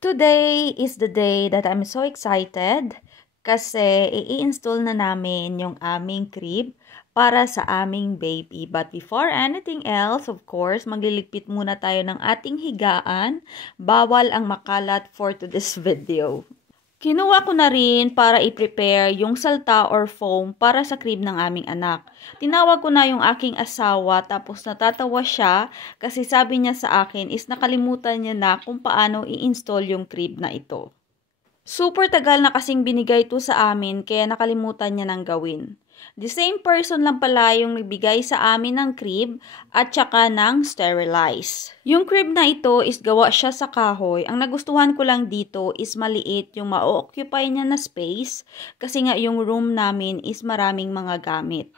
Today is the day that I'm so excited kasi i-install na namin yung aming crib para sa aming baby. But before anything else, of course, magliligpit muna tayo ng ating higaan. Bawal ang makalat for today's video. Kinuha ko na rin para i-prepare yung salta or foam para sa crib ng aming anak. Tinawag ko na yung aking asawa tapos natatawa siya kasi sabi niya sa akin is nakalimutan niya na kung paano i-install yung crib na ito. Super tagal na kasing binigay ito sa amin kaya nakalimutan niya nang gawin. The same person lang pala yung nagbigay sa amin ng crib at saka ng sterilize. Yung crib na ito is gawa siya sa kahoy. Ang nagustuhan ko lang dito is maliit yung ma-occupy niya na space kasi nga yung room namin is maraming mga gamit.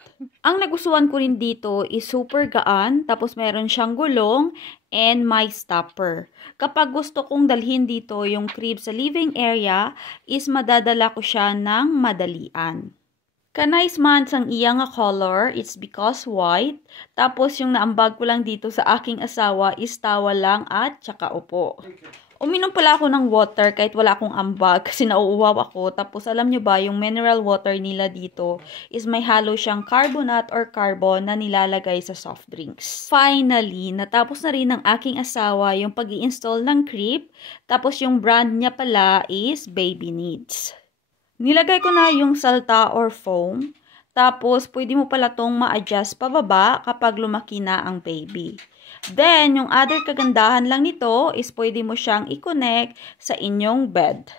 Ang nagustuhan ko rin dito is super gaan tapos meron siyang gulong and may stopper. Kapag gusto kong dalhin dito yung crib sa living area is madadala ko siya ng madalian. Kanais man sang iya nga color, it's because white. Tapos yung naambag ko lang dito sa aking asawa is towel lang at tsaka upo. Uminom pala ako ng water kahit wala akong ambag kasi nauuwaw ako. Tapos alam nyo ba, yung mineral water nila dito is may halo siyang carbonate or carbon na nilalagay sa soft drinks. Finally, natapos na rin ng aking asawa yung pag-i-install ng crib. Tapos yung brand niya pala is Baby Needs. Nilagay ko na yung salta or foam. Tapos, pwede mo pala tong ma-adjust pababa kapag lumaki na ang baby. Then, yung other kagandahan lang nito is pwede mo siyang i-connect sa inyong bed.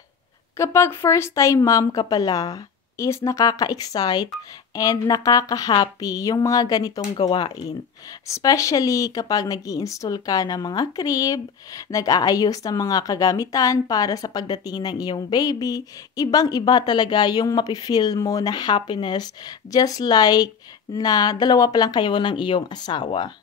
Kapag first time mom ka pala, is nakaka-excite and nakaka-happy yung mga ganitong gawain. Especially kapag nag-i-install ka ng mga crib, nag-aayos ng mga kagamitan para sa pagdating ng iyong baby, ibang-iba talaga yung mapi-feel mo na happiness just like na dalawa pa lang kayo ng iyong asawa.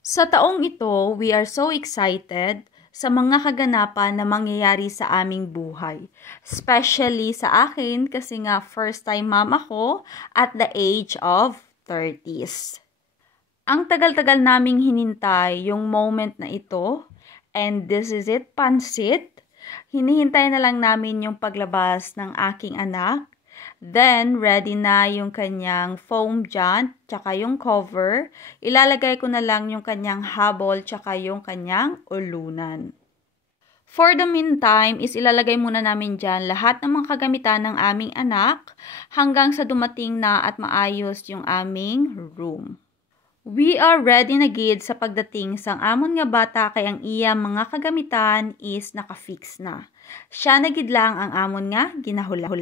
Sa taong ito, we are so excited sa mga kaganapan na mangyayari sa aming buhay. Especially sa akin kasi nga first time mom ako at the age of 30s. Ang tagal-tagal naming hinintay yung moment na ito and this is it, pansit. Hinihintay na lang namin yung paglabas ng aking anak. Then, ready na yung kanyang foam dyan, tsaka yung cover. Ilalagay ko na lang yung kanyang habol, tsaka yung kanyang ulunan. For the meantime, is ilalagay muna namin dyan lahat ng mga kagamitan ng aming anak hanggang sa dumating na at maayos yung aming room. We are ready na gid sa pagdating sang amon nga bata kay ang iya mga kagamitan is nakafix na. Siya na gid lang ang amon nga ginahula.